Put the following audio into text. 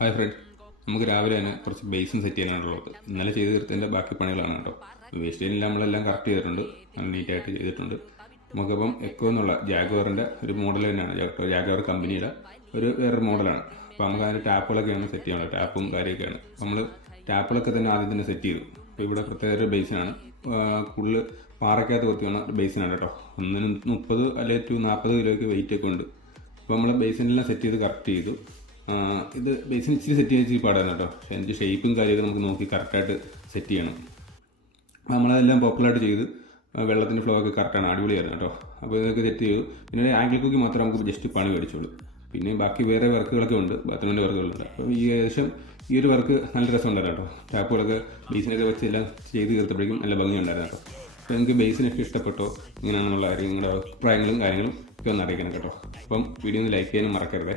Hi front, നമുക്ക് രാവിലെ തന്നെ കുറച്ച് ബേസും സെറ്റ് ചെയ്യാനാണുള്ളത്. ഇന്നലെ ചെയ്ത് തീർത്തതിൻ്റെ ബാക്കി പണികളാണ് കേട്ടോ. വേസ്റ്റ് ലൈനിൽ നമ്മളെല്ലാം കറക്റ്റ് ചെയ്തിട്ടുണ്ട്, നല്ല നീറ്റായിട്ട് ചെയ്തിട്ടുണ്ട്. നമുക്കപ്പം എക്കോ എന്നുള്ള ജാഗ്വാറിൻ്റെ ഒരു മോഡൽ തന്നെയാണ്, ജാഗ്വാർ കമ്പനിയുടെ വേറൊരു മോഡലാണ്. അപ്പോൾ നമുക്ക് അതിൻ്റെ ടാപ്പുകളൊക്കെയാണ് സെറ്റ് ചെയ്യാനുള്ളത്, ടാപ്പും കാര്യമൊക്കെയാണ്. നമ്മൾ ടാപ്പുകളൊക്കെ തന്നെ ആദ്യം തന്നെ സെറ്റ് ചെയ്തു. അപ്പോൾ ഇവിടെ പ്രത്യേക ഒരു ബേസിനാണ്, കൂടുതൽ പാറയ്ക്കകത്ത് കൊത്തിയാണ് ബേസിനാണ് കേട്ടോ. ഒന്നിന് 30 അല്ലെങ്കിൽ 40 കിലോയ്ക്ക് വെയിറ്റ് ഒക്കെ ഉണ്ട്. അപ്പോൾ നമ്മൾ ബേസിനെല്ലാം സെറ്റ് ചെയ്ത് കറക്റ്റ് ചെയ്തു. ഇത് ബേസിന് ഇച്ചിരി സെറ്റ് ചെയ്യാൻ ഇച്ചിരി പാടാണ് കേട്ടോ. അതിൻ്റെ ഷേപ്പും കാര്യമൊക്കെ നമുക്ക് നോക്കി കറക്റ്റായിട്ട് സെറ്റ് ചെയ്യണം. നമ്മളതെല്ലാം പോപ്പുലറായിട്ട് ചെയ്ത് വെള്ളത്തിൻ്റെ ഫ്ലോ ഒക്കെ കറക്റ്റാണ്, അടിപൊളിയായിരുന്നു കേട്ടോ. അപ്പോൾ ഇതൊക്കെ സെറ്റ് ചെയ്തു. പിന്നെ ആംഗിൾ കുക്കി മാത്രമേ നമുക്ക് ജസ്റ്റ് പണി മേടിച്ചുള്ളൂ. പിന്നെ ബാക്കി വേറെ വർക്കുകളൊക്കെ ഉണ്ട്, ബാത്റൂമിൻ്റെ വർക്കുകളുണ്ട്. അപ്പോൾ ഏകദേശം ഈ ഒരു വർക്ക് നല്ല രസമുണ്ടായിരുന്നു കേട്ടോ. ടാപ്പുകളൊക്കെ ബേസിനൊക്കെ വെച്ച് എല്ലാം ചെയ്ത് തീർത്തപ്പോഴേക്കും നല്ല ഭംഗിയുണ്ടായിരുന്നു കേട്ടോ. അപ്പോൾ നിങ്ങൾക്ക് ബേസിനൊക്കെ ഇഷ്ടപ്പെട്ടോ, ഇങ്ങനെയാണെന്നുള്ള കാര്യം നിങ്ങളുടെ അഭിപ്രായങ്ങളും കാര്യങ്ങളും ഒക്കെ ഒന്ന് അറിയിക്കണം കേട്ടോ. അപ്പം വീഡിയോ ഒന്ന് ലൈക്ക് ചെയ്യാനും മറക്കരുതേ.